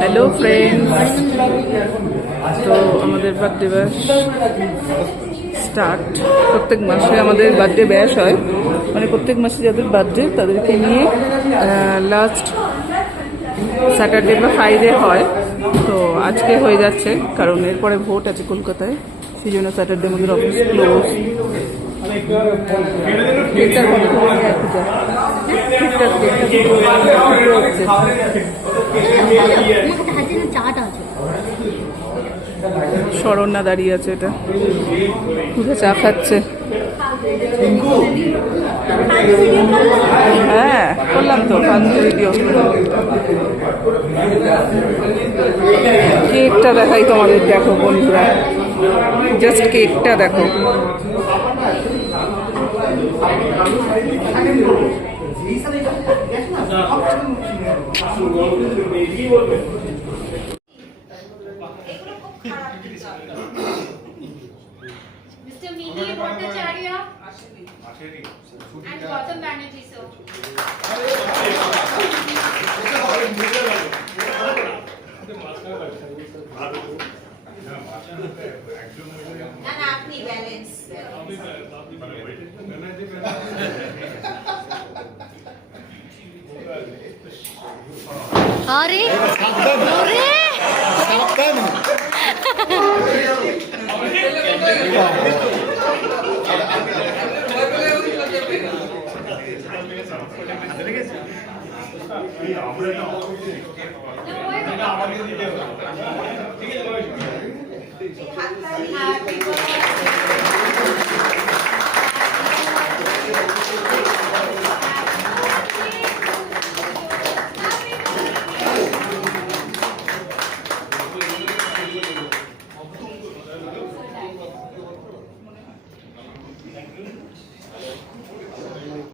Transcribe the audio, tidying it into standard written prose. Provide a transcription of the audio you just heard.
Hello friends, তো আমাদের birthday ব্যাশ স্টার্ট। প্রত্যেক মাসে আমাদের বার্থডে ব্যাশ হয়, মানে প্রত্যেক মাসে যাদের বার্থডে তাদেরকে নিয়ে লাস্ট স্যাটারডে বা ফ্রাইডে হয়। তো আজকে হয়ে যাচ্ছে, কারণ এরপরে ভোট আছে কলকাতায়, সেই জন্য স্যাটারডে আমাদের অফিস ক্লোজ। শরণ্যা দাঁড়িয়ে আছে, এটা পুরো চা খাচ্ছে। হ্যাঁ করলাম তো, ফালতু ভিডিও। কেকটা দেখাই তোমাদের, দেখো বন্ধুরা, জাস্ট কেকটা দেখো। Mr. Mihir Bhattacharya and Gautam Banerjee, sir. And apni balance. अरे अरे Happy